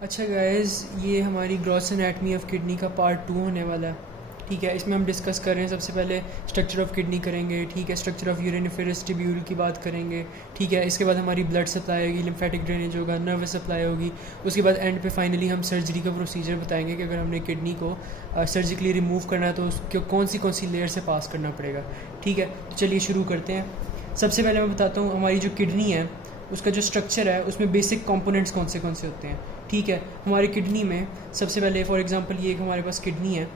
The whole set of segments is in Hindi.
अच्छा गाइस, ये हमारी ग्रॉस एनाटमी ऑफ किडनी का पार्ट 2 होने वाला है। ठीक है, इसमें हम डिस्कस कर रहे हैं। सबसे पहले स्ट्रक्चर ऑफ किडनी करेंगे। ठीक है, स्ट्रक्चर ऑफ यूरिनिफेरस ट्यूब्यूल की बात करेंगे। ठीक है, इसके बाद हमारी ब्लड सप्लाई होगी, लिम्फेटिक ड्रेनेज होगा, नर्वस सप्लाई होगी। उसके बाद एंड पे फाइनली हम सर्जरी का प्रोसीजर बताएंगे कि अगर हमने किडनी को सर्जिकली रिमूव करना है तो उसको कौन सी लेयर से पास करना पड़ेगा। ठीक है, तो चलिए शुरू करते हैं। सबसे पहले मैं बताता हूँ हमारी जो किडनी है उसका जो स्ट्रक्चर है उसमें बेसिक कंपोनेंट्स कौन से होते हैं। ठीक है, हमारी किडनी में सबसे पहले फॉर एग्जांपल ये एक हमारे पास किडनी है।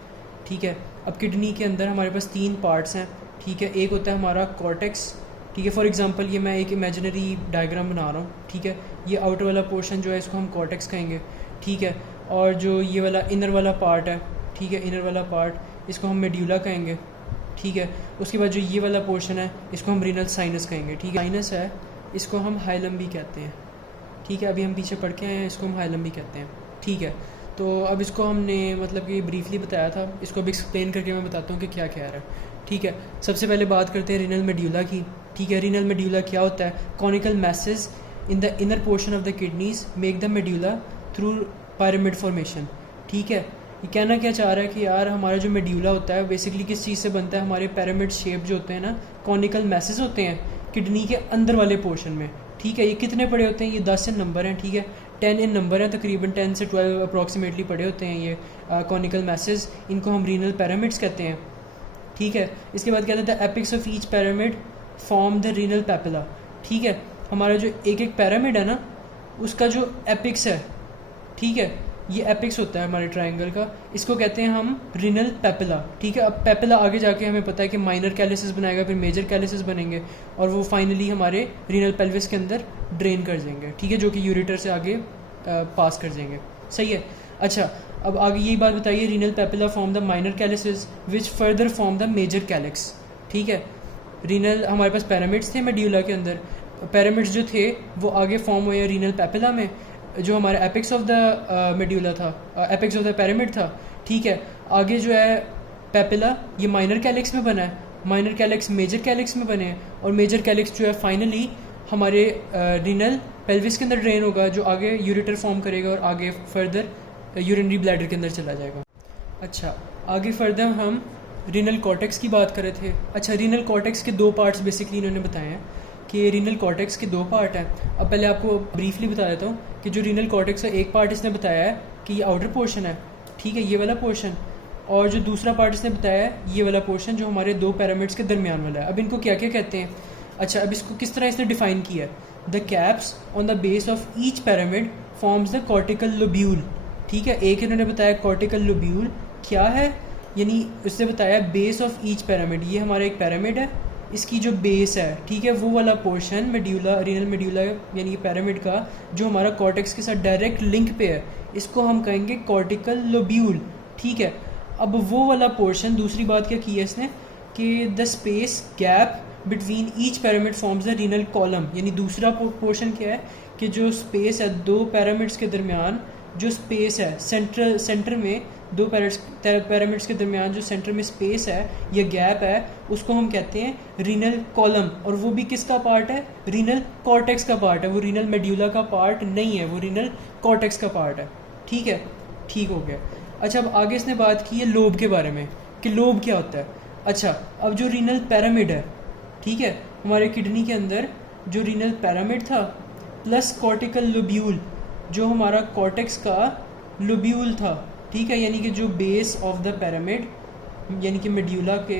ठीक है, अब किडनी के अंदर हमारे पास 3 पार्ट्स हैं। ठीक है, एक होता है हमारा कॉर्टेक्स। ठीक है, फॉर एग्जांपल ये मैं एक इमेजिनरी डायग्राम बना रहा हूँ। ठीक है, ये आउटर वाला पोर्शन जो है इसको हम कॉर्टेक्स कहेंगे। ठीक है, और जो ये वाला इनर वाला पार्ट है, ठीक है, इनर वाला पार्ट इसको हम मेड्यूला कहेंगे। ठीक है, उसके बाद जो ये वाला पोर्शन है इसको हम रीनल साइनस कहेंगे। ठीक है, साइनस है इसको हम हाइलम भी कहते हैं। ठीक है, अभी हम पीछे पढ़ के आए हैं, इसको हम हाइलम भी कहते हैं। ठीक है, तो अब इसको हमने मतलब कि ब्रीफली बताया था, इसको अब एक्सप्लेन करके मैं बताता हूँ कि क्या क्या है। ठीक है, सबसे पहले बात करते हैं रीनल मेड्यूला की। ठीक है, रीनल मेड्यूला क्या होता है? Conical message in the inner portion of the kidneys make the medulla through pyramid formation. ठीक है, ये कहना क्या चाह रहा है कि यार हमारा जो मेड्यूला होता है बेसिकली किस चीज़ से बनता है? हमारे पिरामिड शेप जो होते हैं ना, कॉनिकल मैसेज होते हैं किडनी के अंदर वाले पोर्शन में। ठीक है, ये कितने पड़े होते हैं? ये 10 इन नंबर हैं। ठीक है, 10 इन नंबर हैं, तकरीबन 10 से 12 अप्रॉक्सीमेटली पड़े होते हैं ये कॉनिकल मैसेज। इनको हम रीनल पिरामिड्स कहते हैं। ठीक है, इसके बाद कहते हैं the apex of each pyramid form the renal papilla. ठीक है, हमारा जो एक एक पिरामिड है ना उसका जो एपिक्स है, ठीक है, ये एपिक्स होता है हमारे ट्रायंगल का, इसको कहते हैं हम रीनल पेपिला। ठीक है, अब पेपिला आगे जाके हमें पता है कि माइनर कैलिसिस बनाएगा, फिर मेजर कैलिसिस बनेंगे और वो फाइनली हमारे रीनल पेल्विस के अंदर ड्रेन कर जाएंगे। ठीक है, जो कि यूरेटर से आगे पास कर जाएंगे। सही है। अच्छा, अब आगे यही बात बताइए, renal papilla form the minor calyces which further form the major calyx. ठीक है, रीनल हमारे पास पैरामिड्स थे मेड्यूला के अंदर, पैरामिड्स जो थे वो आगे फॉर्म हुए रीनल पेपिला में, जो हमारा एपिक्स ऑफ द मेड्यूला था, एपिक्स ऑफ द पिरामिड था। ठीक है, आगे जो है पेपिला ये माइनर कैलिक्स में बना है, माइनर कैलिक्स मेजर कैलिक्स में बने हैं, और मेजर कैलिक्स जो है फाइनली हमारे रीनल पेल्विस के अंदर ड्रेन होगा, जो आगे यूरेटर फॉर्म करेगा और आगे फर्दर यूरिनरी ब्लैडर के अंदर चला जाएगा। अच्छा, आगे फर्दर हम रीनल कॉर्टेक्स की बात कर रहे थे। अच्छा, रीनल कॉर्टेक्स के 2 पार्ट्स बेसिकली इन्होंने बताए हैं कि रीनल कॉर्टेक्स के 2 पार्ट हैं। अब पहले आपको ब्रीफली बता देता हूँ कि जो रीनल कॉर्टेक्स का एक पार्ट इसने बताया है कि ये आउटर पोर्शन है। ठीक है, ये वाला पोर्शन, और जो दूसरा पार्ट इसने बताया है ये वाला पोर्शन जो हमारे 2 पिरामिड्स के दरमियान वाला है। अब इनको क्या क्या कहते हैं? अच्छा, अब इसको किस तरह इसने डिफाइन किया है? The caps on the base of each pyramid forms the cortical lobule. ठीक है, एक इन्होंने बताया कॉर्टिकल लोब्यूल क्या है, यानी उसने बताया बेस ऑफ ईच पिरामिड। ये हमारा एक पिरामिड है, इसकी जो बेस है, ठीक है, वो वाला पोर्शन मेड्यूला, रीनल मेड्यूला यानी पिरामिड का जो हमारा कॉर्टेक्स के साथ डायरेक्ट लिंक पे है, इसको हम कहेंगे कॉर्टिकल लोब्यूल। ठीक है, अब वो वाला पोर्शन, दूसरी बात क्या की है इसने कि the space gap between each pyramid forms the renal column, यानी दूसरा पोर्शन क्या है कि जो स्पेस है 2 पिरामिड्स के दरमियान, जो स्पेस है सेंटर में 2 पिरामिड्स के दरमियान जो सेंटर में स्पेस है या गैप है, उसको हम कहते हैं रीनल कॉलम। और वो भी किसका पार्ट है? रीनल कॉर्टेक्स का पार्ट है, वो रीनल मेड्यूला का पार्ट नहीं है, वो रीनल कॉर्टेक्स का पार्ट है। ठीक है, ठीक हो गया। अच्छा, अब आगे इसने बात की है लोब के बारे में कि लोब क्या होता है। अच्छा, अब जो रीनल पिरामिड है, ठीक है, हमारे किडनी के अंदर जो रीनल पिरामिड था प्लस कॉर्टिकल लोब्यूल, जो हमारा कॉर्टेक्स का लोब्यूल था, ठीक है, यानी कि जो बेस ऑफ द पिरामिड यानी कि मेड्यूला के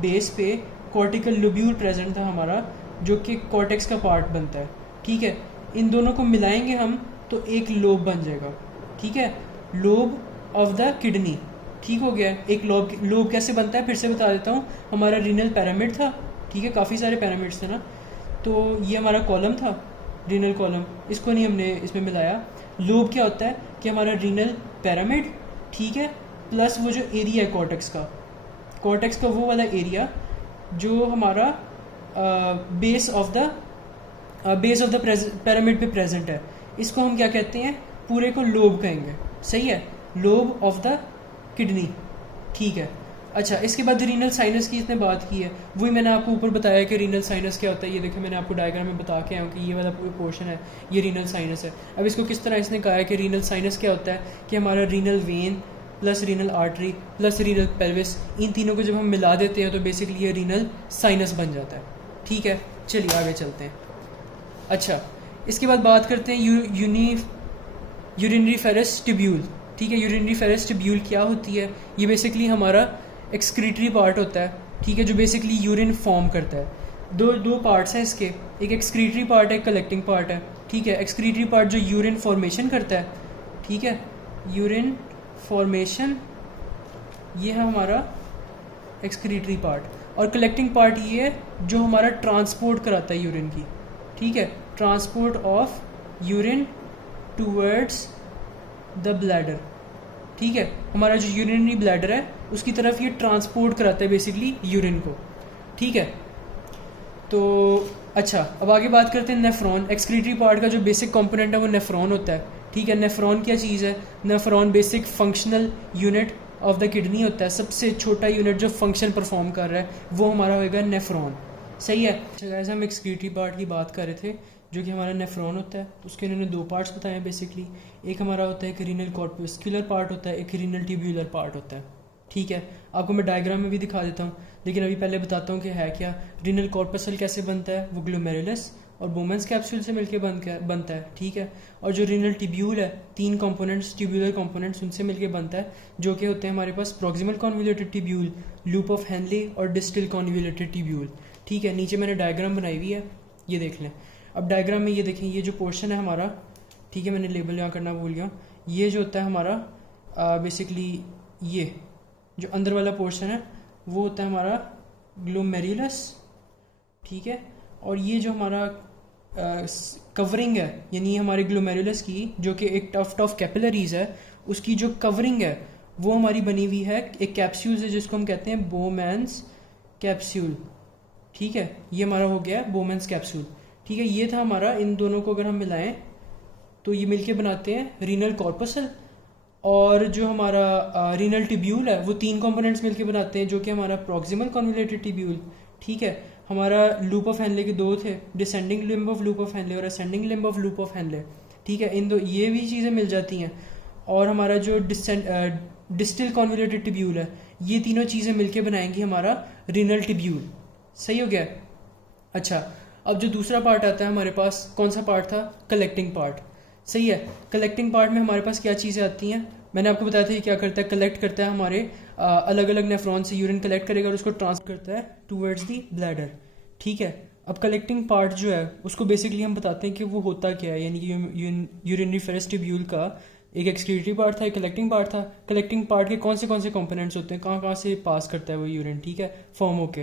बेस पे कॉर्टिकल लोब्यूल प्रेजेंट था हमारा, जो कि कॉर्टेक्स का पार्ट बनता है। ठीक है, इन दोनों को मिलाएंगे हम तो एक लोब बन जाएगा। ठीक है, लोब ऑफ द किडनी। ठीक हो गया। एक लोब कैसे बनता है फिर से बता देता हूँ। हमारा रीनल पिरामिड था, ठीक है, काफ़ी सारे पिरामिड्स थे ना, तो ये हमारा कॉलम था रीनल कॉलम, इसको नहीं हमने इसमें मिलाया। लोब क्या होता है कि हमारा रीनल पिरामिड, ठीक है, प्लस वो जो एरिया है कॉर्टेक्स का वो वाला एरिया जो हमारा बेस ऑफ द पिरामिड पे प्रेजेंट है, इसको हम क्या कहते हैं? पूरे को लोब कहेंगे। सही है, लोब ऑफ द किडनी। ठीक है, अच्छा, इसके बाद रीनल साइनस की इसने बात की है, वही मैंने आपको ऊपर बताया कि रीनल साइनस क्या होता है। ये देखो मैंने आपको डायग्राम में बता के आया हूँ कि ये वाला पोर्शन है, ये रीनल साइनस है। अब इसको किस तरह इसने कहा है कि रीनल साइनस क्या होता है कि हमारा renal vein plus renal artery plus renal pelvis, इन तीनों को जब हम मिला देते हैं तो बेसिकली ये रीनल साइनस बन जाता है। ठीक है, चलिए आगे चलते हैं। अच्छा, इसके बाद बात करते हैं यूरिनरी फेरस ट्यूब्यूल। ठीक है, यूरिनरी फेरस ट्यूब्यूल क्या होती है? ये बेसिकली हमारा एक्सक्रीटरी पार्ट होता है। ठीक है, जो बेसिकली यूरिन फॉर्म करता है। दो पार्ट्स हैं इसके, एक एक्सक्रीटरी पार्ट है, एक कलेक्टिंग पार्ट है। ठीक है, एक्सक्रीटरी पार्ट जो यूरिन फॉर्मेशन करता है, ठीक है, यूरिन फॉर्मेशन, ये है हमारा एक्सक्रीटरी पार्ट। और कलेक्टिंग पार्ट ये है जो हमारा ट्रांसपोर्ट कराता है यूरिन की। ठीक है, transport of urine towards the bladder. ठीक है, हमारा जो यूरिनरी ब्लैडर है उसकी तरफ ये ट्रांसपोर्ट कराता है बेसिकली यूरिन को। ठीक है, तो अच्छा, अब आगे बात करते हैं नेफ्रॉन। एक्सक्रीटरी पार्ट का जो बेसिक कंपोनेंट है वो नेफ्रॉन होता है। ठीक है, नेफ्रॉन क्या चीज़ है? Nephron basic functional unit of the kidney होता है। सबसे छोटा यूनिट जो फंक्शन परफॉर्म कर रहा है वो हमारा होएगा नेफ्रॉन। सही है। अच्छा गाइस, हम एक्सक्रीटरी पार्ट की बात कर रहे थे जो कि हमारा नेफ्रॉन होता है। उसके इन्होंने दो पार्ट्स बताए हैं बेसिकली। एक हमारा होता है एक रीनल कॉर्पस्कुलर पार्ट होता है, एक रीनल ट्यूब्यूलर पार्ट होता है। ठीक है, आपको मैं डायग्राम में भी दिखा देता हूँ, लेकिन अभी पहले बताता हूँ कि है क्या। रीनल कॉर्पसल कैसे बनता है? वो ग्लोमेरुलस और बोमेंस कैप्सूल से मिलकर बनता है। ठीक है, और जो रीनल ट्यूब्यूल है, तीन कंपोनेंट्स, ट्यूब्यूलर कंपोनेंट्स, उनसे मिलकर बनता है, जो कि होते हैं हमारे पास proximal convoluted tubule, loop of Henle और डिस्टल कॉन्वोल्यूटेड ट्यूब्यूल। ठीक है, नीचे मैंने डायग्राम बनाई हुई है, ये देख लें। अब डायग्राम में ये देखें, ये जो पोर्शन है हमारा, ठीक है, मैंने लेबल यहाँ करना भूल गया। ये जो होता है हमारा बेसिकली ये जो अंदर वाला पोर्शन है वो होता है हमारा ग्लोमेरुलस। ठीक है, और ये जो हमारा कवरिंग है, यानी हमारे ग्लोमेरुलस की जो कि एक टफ कैपिलरीज है, उसकी जो कवरिंग है वो हमारी बनी हुई है एक कैप्सूल से, जिसको हम कहते हैं बोमेंस कैप्सूल। ठीक है, ये हमारा हो गया बोमेंस कैप्सूल। ठीक है, ये था हमारा। इन दोनों को अगर हम मिलाएं तो ये मिलके बनाते हैं रीनल कॉर्पसल। और जो हमारा रीनल ट्यूब्यूल है वो तीन कंपोनेंट्स मिलके बनाते हैं, जो कि हमारा प्रॉक्सिमल कॉन्वोल्यूटेड ट्यूब्यूल। ठीक है, हमारा लूप ऑफ हेनले के दो थे, descending limb of loop of Henle और ascending limb of loop of Henle. ठीक है, इन दो ये भी चीज़ें मिल जाती हैं। और हमारा जो डिस्टल कॉन्वोल्यूटेड ट्यूब्यूल है, ये तीनों चीज़ें मिलके बनाएंगी हमारा रीनल ट्यूब्यूल। सही हो गया। अच्छा, अब जो दूसरा पार्ट आता है हमारे पास, कौन सा पार्ट था? Collecting part. सही है, कलेक्टिंग पार्ट में हमारे पास क्या चीज़ें आती हैं? मैंने आपको बताया था ये क्या करता है, कलेक्ट करता है हमारे अलग अलग नेफ्रॉन से यूरिन कलेक्ट करेगा और उसको ट्रांसफर करता है टूवर्ड्स दी ब्लैडर। ठीक है, अब कलेक्टिंग पार्ट जो है उसको बेसिकली हम बताते हैं कि वो होता क्या है, यानी कि यूरिनरी फेरस ट्यूब्यूल का एक एक्सक्रीटरी पार्ट था, एक कलेक्टिंग पार्ट था। कलेक्टिंग पार्ट के कौन से कंपोनेंट्स होते हैं, कहाँ कहाँ से पास करता है वो यूरिन? ठीक है, फॉर्म होके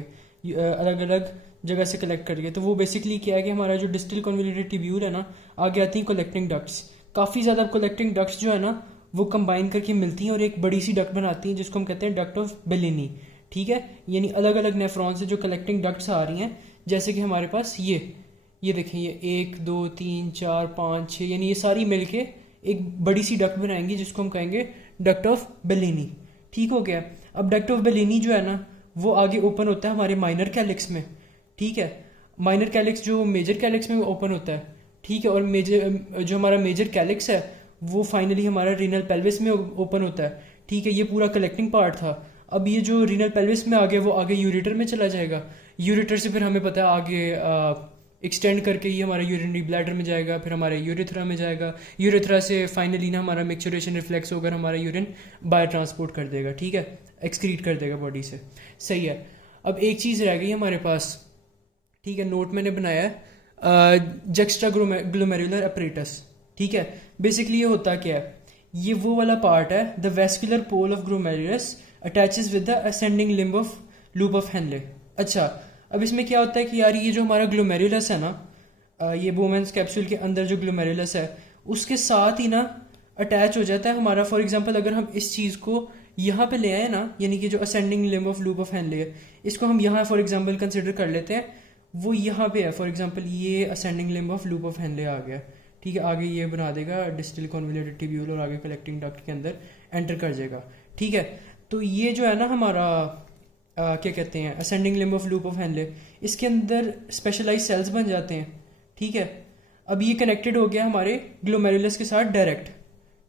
अलग अलग जगह से कलेक्ट करिए। तो वो बेसिकली क्या है कि हमारा जो डिस्टल कॉन्वोल्यूटेड ट्यूब्यूल है ना, आगे आती हैं कलेक्टिंग डक्ट्स। काफ़ी ज़्यादा कलेक्टिंग डक्ट्स जो है ना वो कंबाइन करके मिलती हैं और एक बड़ी सी डक्ट बनाती हैं, जिसको हम कहते हैं डक्ट ऑफ बेलिनी। ठीक है, यानी अलग अलग नेफ्रॉन से जो कलेक्टिंग डक्ट्स आ रही हैं, जैसे कि हमारे पास ये देखें, ये 1 2 3 4 5 6, यानी ये सारी मिलके एक बड़ी सी डक्ट बनाएंगी, जिसको हम कहेंगे डक्ट ऑफ बेलिनी। ठीक हो गया। अब डक्ट ऑफ बेलिनी जो है ना वो आगे ओपन होता है हमारे माइनर कैलिक्स में। ठीक है, माइनर कैलिक्स जो मेजर कैलिक्स में ओपन होता है। ठीक है, और मेजर जो हमारा मेजर कैलिक्स है वो फाइनली हमारा रीनल पेल्विस में ओपन होता है। ठीक है, ये पूरा कलेक्टिंग पार्ट था। अब ये जो रीनल पेल्विस में आ गया वो आगे यूरेटर में चला जाएगा। यूरेटर से फिर हमें पता है आगे एक्सटेंड करके ये हमारा यूरिनरी ब्लैडर में जाएगा, फिर हमारे यूरेथ्रा में जाएगा। यूरेथ्रा से फाइनली ना हमारा मिक्सचुरेशन रिफ्लेक्स होकर हमारा यूरिन बायो ट्रांसपोर्ट कर देगा। ठीक है, एक्सक्रीट कर देगा बॉडी से। सही है। अब एक चीज़ रह गई हमारे पास, ठीक है, नोट मैंने बनाया है, जक्स्ट्रा ग्लोमेरुलर अपरेटस। ठीक है, बेसिकली ये होता क्या है, ये वो वाला पार्ट है, the vascular pole of glomerulus attaches with the ascending limb of loop of Henle. अच्छा, अब इसमें क्या होता है कि यार ये जो हमारा ग्लोमेरुलस है ना, ये बोमेंस कैप्सूल के अंदर जो ग्लोमेरुलस है उसके साथ ही ना अटैच हो जाता है हमारा। फॉर एग्जांपल अगर हम इस चीज़ को यहाँ पे ले आए ना, यानी कि जो ascending limb of loop of Henley है, इसको हम यहाँ फॉर एग्जांपल कंसिडर कर लेते हैं, वो यहाँ पे है। फॉर एग्जांपल ये ascending limb of loop of Henle आ गया। ठीक है, आगे ये बना देगा डिस्टल कॉन्वोल्यूटेड ट्यूब्यूल और आगे कलेक्टिंग डक्ट के अंदर एंटर कर जाएगा। ठीक है, तो ये जो है ना हमारा क्या कहते हैं ascending limb of loop of Henley, इसके अंदर स्पेशलाइज सेल्स बन जाते हैं। ठीक है, अब ये कनेक्टेड हो गया हमारे ग्लोमेरुलस के साथ डायरेक्ट।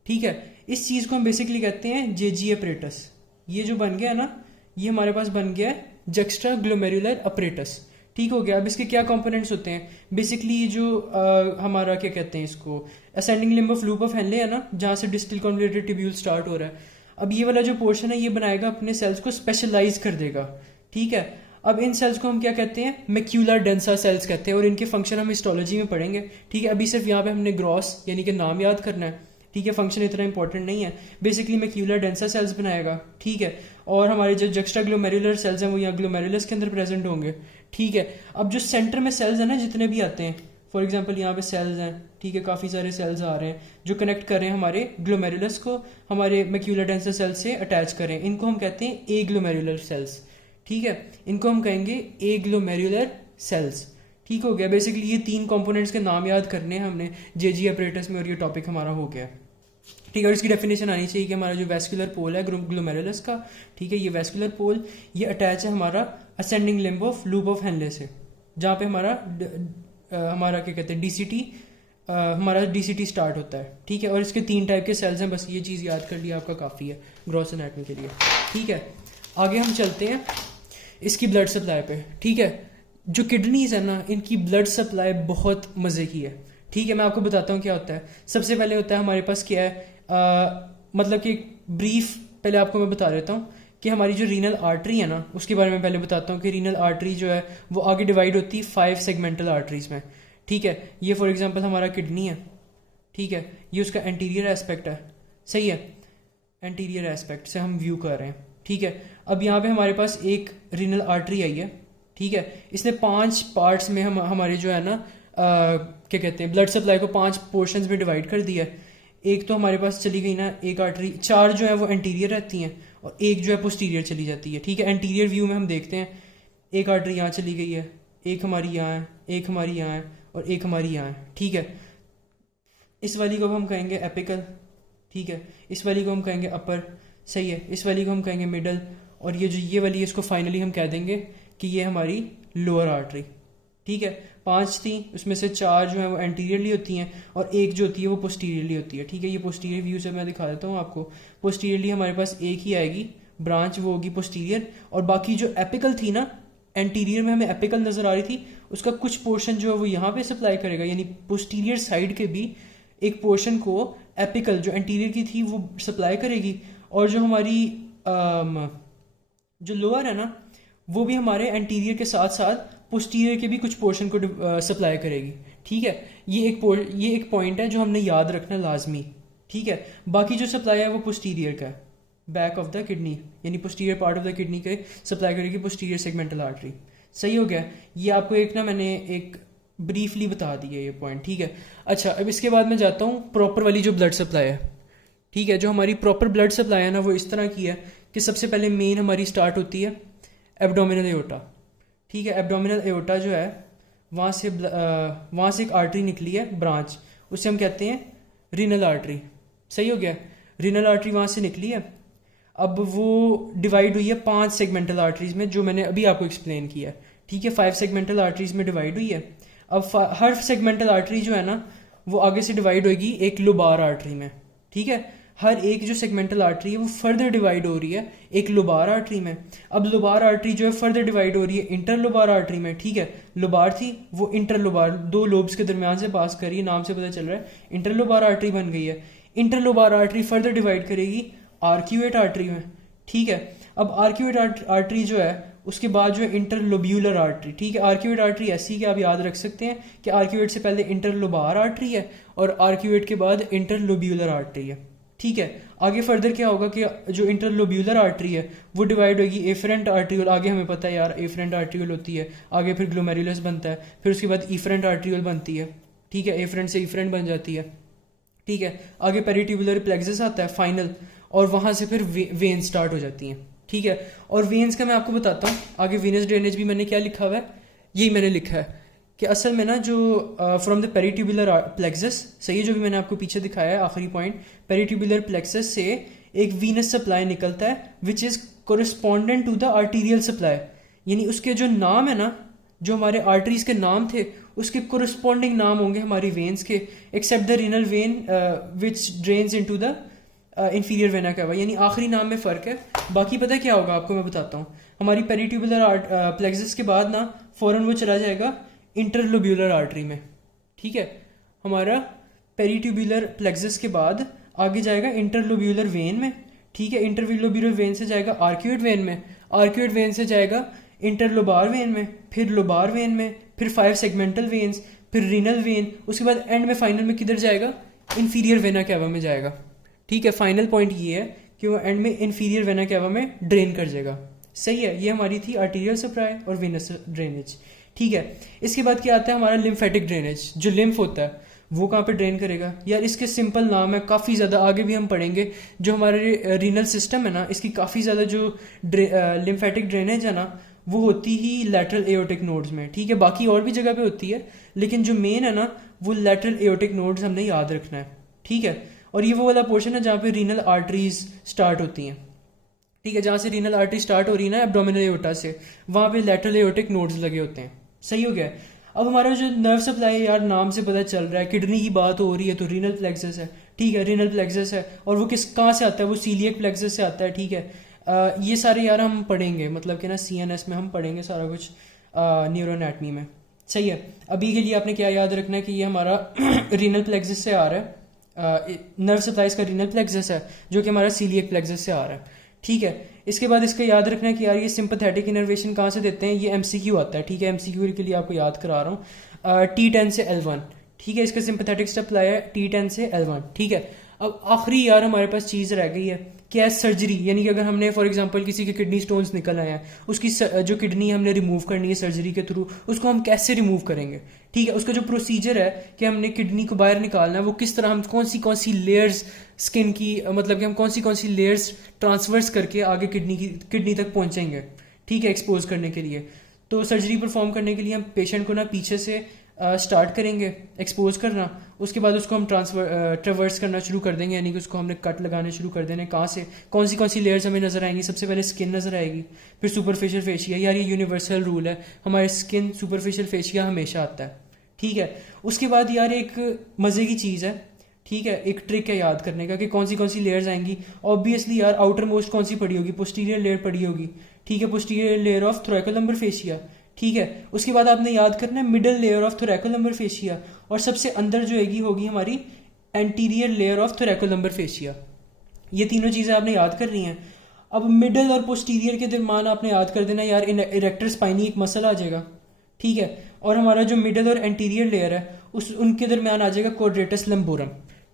ठीक है, इस चीज़ को हम बेसिकली कहते हैं जेजी अपरेटस। ये जो बन गया ना, ये हमारे पास बन गया है जक्स्ट्रा ग्लोमेरुलर अपरेटस। ठीक हो गया। अब इसके क्या कंपोनेंट्स होते हैं बेसिकली, ये जो हमारा क्या कहते हैं इसको ascending limb of loop of Henley है ना, जहाँ से डिस्टल कॉन्वलेटेड ट्यूब्यूल स्टार्ट हो रहा है, अब ये वाला जो पोर्शन है ये बनाएगा अपने सेल्स को स्पेशलाइज कर देगा। ठीक है, अब इन सेल्स को हम क्या कहते हैं, मैक्यूलर डेंसा सेल्स कहते हैं, और इनके फंक्शन हम हिस्टोलॉजी में पढ़ेंगे। ठीक है, अभी सिर्फ यहाँ पे हमने ग्रॉस यानी कि नाम याद करना है। ठीक है, फंक्शन इतना इंपॉर्टेंट नहीं है। बेसिकली मैक्यूलर डेंसा सेल्स बनाएगा। ठीक है, और हमारे जो जक्स्ट्रा ग्लोमेरुलर सेल्स हैं वो यहाँ ग्लोमेरुलस के अंदर प्रेजेंट होंगे। ठीक है, अब जो सेंटर में सेल्स हैं ना जितने भी आते हैं, फॉर एग्जांपल यहाँ पे सेल्स हैं, ठीक है, काफ़ी सारे सेल्स आ रहे हैं जो कनेक्ट कर रहे हैं हमारे ग्लोमेरुलस को हमारे मैक्यूलर डेंसा सेल्स से अटैच करें, इनको हम कहते हैं ए ग्लोमेरुलर सेल्स। ठीक है, इनको हम कहेंगे ए ग्लोमेरुलर सेल्स। ठीक हो गया। बेसिकली ये तीन कंपोनेंट्स के नाम याद करने हैं हमने जेजी अपरेटस में, और ये टॉपिक हमारा हो गया। ठीक है, और इसकी डेफिनेशन आनी चाहिए कि हमारा जो वेस्कुलर पोल है ग्लोमेरुलस का, ठीक है, ये वेस्कुलर पोल ये अटैच है हमारा ascending limb of loop of Henley से, जहाँ पे हमारा क्या कहते हैं डीसीटी, हमारा डीसीटी स्टार्ट होता है। ठीक है, और इसके तीन टाइप के सेल्स हैं, बस ये चीज़ याद कर लिया आपका काफ़ी है ग्रॉस एनाटॉमी के लिए। ठीक है, आगे हम चलते हैं इसकी ब्लड सप्लाई पे। ठीक है, जो किडनीज है ना, इनकी ब्लड सप्लाई बहुत मज़े की है। ठीक है, मैं आपको बताता हूँ क्या होता है। सबसे पहले होता है हमारे पास क्या है, मतलब कि ब्रीफ पहले आपको मैं बता देता हूँ कि हमारी जो रीनल आर्टरी है ना, उसके बारे में पहले बताता हूँ कि रीनल आर्टरी जो है वो आगे डिवाइड होती है 5 सेगमेंटल आर्टरीज में। ठीक है, ये फॉर एग्जांपल हमारा किडनी है। ठीक है, ये उसका एंटीरियर एस्पेक्ट है, सही है, एंटीरियर एस्पेक्ट से हम व्यू कर रहे हैं। ठीक है, अब यहाँ पे हमारे पास एक रीनल आर्टरी आई है। ठीक है, इसने 5 पार्ट्स में हमारे जो है ना क्या कहते हैं ब्लड सप्लाई को 5 पोर्शंस में डिवाइड कर दिया है। एक तो हमारे पास चली गई ना एक आर्टरी, 4 जो है वो एंटीरियर रहती हैं और एक जो है पोस्टीरियर चली जाती है। ठीक है, एंटीरियर व्यू में हम देखते हैं एक आर्टरी यहाँ चली गई है, एक हमारी यहाँ है, एक हमारी यहाँ है और एक हमारी यहाँ है। ठीक है, इस वाली को हम कहेंगे एपिकल। ठीक है, इस वाली को हम कहेंगे अपर, सही है, इस वाली को हम कहेंगे मिडल, और ये जो ये वाली है इसको फाइनली हम कह देंगे कि ये हमारी लोअर आर्टरी। ठीक है, 5 थी, उसमें से 4 जो है वो एंटीरियरली होती हैं और एक जो होती है वो पोस्टीरियरली होती है। ठीक है, ये पोस्टीरियर व्यू से मैं दिखा देता हूँ आपको। पोस्टीरियरली हमारे पास एक ही आएगी ब्रांच, वो होगी पोस्टीरियर, और बाकी जो एपिकल थी ना, एंटीरियर में हमें एपिकल नजर आ रही थी, उसका कुछ पोर्शन जो है वो यहाँ पे सप्लाई करेगा, यानी पोस्टीरियर साइड के भी एक पोर्शन को एपिकल जो एंटीरियर की थी वो सप्लाई करेगी, और जो हमारी जो लोअर है ना वो भी हमारे एंटीरियर के साथ साथ पोस्टीरियर के भी कुछ पोर्शन को सप्लाई करेगी। ठीक है, ये एक पॉइंट है जो हमने याद रखना लाजमी। ठीक है, बाकी जो सप्लाई है वो पोस्टीरियर का है, बैक ऑफ द किडनी यानी posterior part of the kidney के सप्लाई करेगी पोस्टीरियर सेगमेंटल आर्टरी। सही हो गया, ये आपको एक ना मैंने एक ब्रीफली बता दिया ये पॉइंट। ठीक है, अच्छा अब इसके बाद मैं जाता हूँ प्रॉपर वाली जो ब्लड सप्लाई है। ठीक है, जो हमारी प्रॉपर ब्लड सप्लाई है ना वो इस तरह की है कि सबसे पहले मेन हमारी स्टार्ट होती है एब्डोमिनल एओर्टा। ठीक है, एब्डोमिनल एओर्टा जो है वहाँ से एक आर्टरी निकली है ब्रांच, उसे हम कहते हैं रीनल आर्टरी। सही हो गया, रीनल आर्टरी वहाँ से निकली है। अब वो डिवाइड हुई है 5 सेगमेंटल आर्टरीज में, जो मैंने अभी आपको एक्सप्लेन किया है। ठीक है, 5 सेगमेंटल आर्टरीज में डिवाइड हुई है। अब हर सेगमेंटल आर्टरी जो है ना वो आगे से डिवाइड होगी एक लोबार आर्टरी में। ठीक है, हर एक जो सेगमेंटल आर्टरी है वो फर्दर डिवाइड हो रही है एक लोबार आर्टरी में। अब लोबार आर्टरी जो है फर्दर डिवाइड हो रही है इंटरलोबार आर्टरी में। ठीक है, लोबार थी वो इंटरलोबार 2 लोब्स के दरमियान से पास कर रही है, नाम से पता चल रहा है इंटरलोबार आर्टरी बन गई है। इंटरलोबार आर्टरी फर्दर डिवाइड करेगी आर्क्यूएट आर्टरी में। ठीक है, अब आर्क्यूएट आर्टरी जो है उसके बाद जो है इंटरलोब्यूलर आर्टरी। ठीक है, आर्क्यूएट आर्टरी ऐसी कि आप याद रख सकते हैं कि आर्क्यूएट से पहले इंटरलोबार आर्टरी है और आर्क्यूएट के बाद इंटरलोब्यूलर आर्टरी है। ठीक है, आगे फर्दर क्या होगा कि जो इंटरलोब्यूलर आर्टरी है वो डिवाइड होगी एफरेंट आर्ट्रियोल। आगे हमें पता है यार एफरेंट आर्ट्रियोल होती है, आगे फिर ग्लोमेरुलस बनता है, फिर उसके बाद इफरेंट आर्ट्रियोल बनती है। ठीक है, एफरेंट से इफरेंट बन जाती है। ठीक है, आगे पेरिट्यूबुलर प्लेक्सस आता है फाइनल, और वहां से फिर वेन स्टार्ट हो जाती हैं। ठीक है, और वेन्स का मैं आपको बताता हूँ आगे। वेनस ड्रेनेज भी मैंने क्या लिखा हुआ है, यही मैंने लिखा है कि असल में ना जो फ्रॉम द पेरिट्यूबुलर प्लेक्सस, सही है, जो भी मैंने आपको पीछे दिखाया है आखिरी पॉइंट, पेरिट्यूबुलर प्लेक्सस से एक वीनस सप्लाई निकलता है which is correspondent to the arterial supply, यानी उसके जो नाम है ना, जो हमारे आर्टरीज के नाम थे उसके कोरिस्पॉन्डिंग नाम होंगे हमारी वेन्स के, except the renal vein which drains into the inferior vena cava, यानी आखिरी नाम में फ़र्क है। बाकी पता है क्या होगा आपको मैं बताता हूँ। हमारी पेरिट्यूबुलर प्लेक्सस के बाद ना फ़ौरन वो चला जाएगा इंटरलोब्यूलर आर्टरी में, ठीक है। हमारा पेरिट्यूबुलर प्लेक्सस के बाद आगे जाएगा इंटरलोब्यूलर वेन में, ठीक है। इंटरलोब्यूलर वेन से जाएगा आर्क्यूट वेन में, आर्क्यूट वेन से जाएगा इंटरलोबार वेन में, फिर लोबार वेन में, फिर 5 सेगमेंटल वेन्स, फिर रीनल वेन, उसके बाद एंड में फाइनल में किधर जाएगा, इंफीरियर वेना कैवा में जाएगा, ठीक है। फाइनल पॉइंट ये है कि वो एंड में इंफीरियर वेना कैवा में ड्रेन कर जाएगा, सही है। ये हमारी थी आर्टीरियल सप्लाई और वेनस ड्रेनेज, ठीक है। इसके बाद क्या आता है हमारा लिम्फेटिक ड्रेनेज, जो लिम्फ होता है वो कहाँ पे ड्रेन करेगा यार। इसके सिंपल नाम है, काफ़ी ज़्यादा आगे भी हम पढ़ेंगे। जो हमारे रीनल सिस्टम है ना, इसकी काफ़ी ज़्यादा जो लिम्फेटिक ड्रेनेज है ना वो होती ही लैटरल एओर्टिक नोड्स में, ठीक है। बाकी और भी जगह पे होती है, लेकिन जो मेन है ना वो लैटरल एओर्टिक नोड्स हमने याद रखना है, ठीक है। और ये वो वाला पोर्शन है जहाँ पे रीनल आर्टरीज स्टार्ट होती हैं, ठीक है। जहाँ से रीनल आर्टरी स्टार्ट हो रही है ना एब्डोमिनल एओर्टा से, वहाँ पे लैटरल एओर्टिक नोड्स लगे होते हैं, सही हो गया। अब हमारा जो नर्व सप्लाई है यार, नाम से पता चल रहा है, किडनी की बात हो रही है तो रीनल प्लेक्सस है, ठीक है। रीनल प्लेक्सस है और वो कहाँ से आता है, वो सीलियक प्लेक्सस से आता है, ठीक है। ये सारे यार हम पढ़ेंगे, मतलब कि ना CNS में हम पढ़ेंगे सारा कुछ न्यूरोएनाटमी में, सही है। अभी के लिए आपने क्या याद रखना है कि ये हमारा रीनल प्लेक्सस से आ रहा है, नर्व सप्लाईज का रीनल प्लेक्सस है जो कि हमारा सीलियक प्लेक्सस से आ रहा है, ठीक है। इसके बाद इसका याद रखना है कि यार ये सिंपैथेटिक इनर्वेशन कहाँ से देते हैं, ये MCQ आता है, ठीक है। MCQ के लिए आपको याद करा रहा हूँ, T10 से L1, ठीक है। इसका सिंपैथेटिक सप्लाई है T10 से L1, ठीक है। अब आखिरी यार हमारे पास चीज़ रह गई है, क्या है, सर्जरी। यानी कि अगर हमने फॉर एग्जांपल किसी के किडनी स्टोन्स निकल आए हैं, उसकी जो किडनी हमने रिमूव करनी है सर्जरी के थ्रू, उसको हम कैसे रिमूव करेंगे, ठीक है। उसका जो प्रोसीजर है कि हमने किडनी को बाहर निकालना है, वो किस तरह, हम कौन सी लेयर्स स्किन की, मतलब कि हम कौन सी लेयर्स ट्रांसवर्स करके आगे किडनी तक पहुंचेंगे, ठीक है, एक्सपोज करने के लिए। तो सर्जरी परफॉर्म करने के लिए हम पेशेंट को ना पीछे से स्टार्ट करेंगे एक्सपोज करना, उसके बाद उसको हम ट्रेवर्स करना शुरू कर देंगे, यानी कि उसको हमने कट लगाने शुरू कर देने। कहाँ से कौन सी लेयर्स हमें नजर आएंगी, सबसे पहले स्किन नजर आएगी, फिर सुपरफिशियल फेशिया, यार ये यूनिवर्सल रूल है, हमारे स्किन सुपरफिशियल फेशिया हमेशा आता है, ठीक है। उसके बाद यार एक मज़े की चीज़ है, ठीक है, एक ट्रिक है याद करने का कि कौन सी लेयर्स आएंगी। ऑब्वियसली यार आउटर मोस्ट कौन सी पड़ी होगी, पोस्टीरियर लेयर पड़ी होगी, ठीक है, posterior layer of thoracolumbar fascia, ठीक है। उसके बाद आपने याद करना है middle layer of thoracolumbar fascia, और सबसे अंदर जो होगी हमारी anterior layer of thoracolumbar fascia. ये तीनों चीज़ें आपने याद करनी है। अब मिडल और पोस्टीरियर के दरमियान आपने याद कर देना यार इरेक्टर स्पाइनी एक मसल आ जाएगा, ठीक है। और हमारा जो मिडल और एंटीरियर लेयर है उनके दरमियान आ जाएगा क्वाड्रेटस लंबोरम,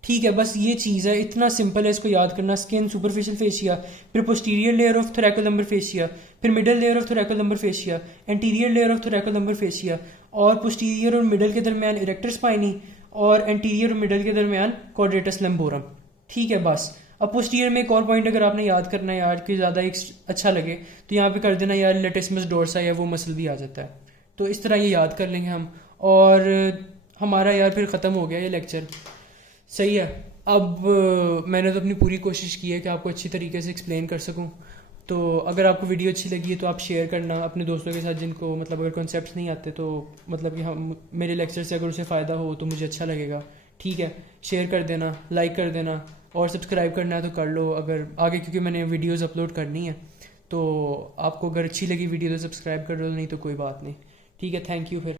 ठीक है। बस ये चीज़ है, इतना सिंपल है इसको याद करना। स्किन सुपरफिशियल फेशिया, फिर posterior layer of thoracolumbar fascia, फिर middle layer of thoracolumbar fascia, anterior layer of thoracolumbar fascia, और पोस्टीरियर और मिडल के दरमियान इरेक्टर स्पाइनी, और एंटीरियर और मिडल के दरमियान क्वाड्रेटस लंबोरम, ठीक है। बस अब पोस्टीरियर में एक और पॉइंट अगर आपने याद करना है यार कि ज़्यादा एक अच्छा लगे तो यहाँ पे कर देना यार लेटिस्मस डोर्सा, या वो मसल भी आ जाता है। तो इस तरह ये याद कर लेंगे हम, और हमारा यार फिर ख़त्म हो गया ये लेक्चर, सही है। अब मैंने तो अपनी पूरी कोशिश की है कि आपको अच्छी तरीके से एक्सप्लेन कर सकूं। तो अगर आपको वीडियो अच्छी लगी है तो आप शेयर करना अपने दोस्तों के साथ जिनको मतलब अगर कॉन्सेप्ट्स नहीं आते, तो मतलब कि हम मेरे लेक्चर से अगर उसे फ़ायदा हो तो मुझे अच्छा लगेगा, ठीक है। शेयर कर देना, लाइक कर देना, और सब्सक्राइब करना है तो कर लो अगर आगे, क्योंकि मैंने वीडियोज़ अपलोड करनी है। तो आपको अगर अच्छी लगी वीडियो तो सब्सक्राइब कर लो, नहीं तो कोई बात नहीं, ठीक है। थैंक यू फिर।